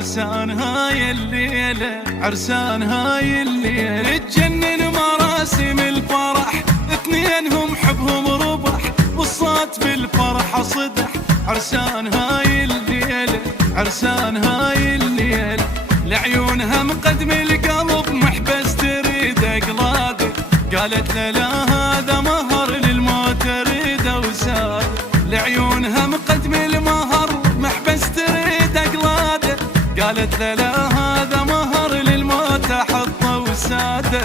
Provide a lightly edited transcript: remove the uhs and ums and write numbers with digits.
عرسان هاي الليلة، عرسان هاي الليلة تجنن مراسم الفرح، اثنينهم حبهم ربح والصوت بالفرحة صدح. عرسان هاي الليلة، عرسان هاي الليلة لعيونها مقدم القلب محبس تريد اقلاده، قالت لا هذا مهر للموت اريده وساد. لعيونها مقدم المهر محبس تريد اقلاده، قالت لا هذا مهر للموت احطه وساده.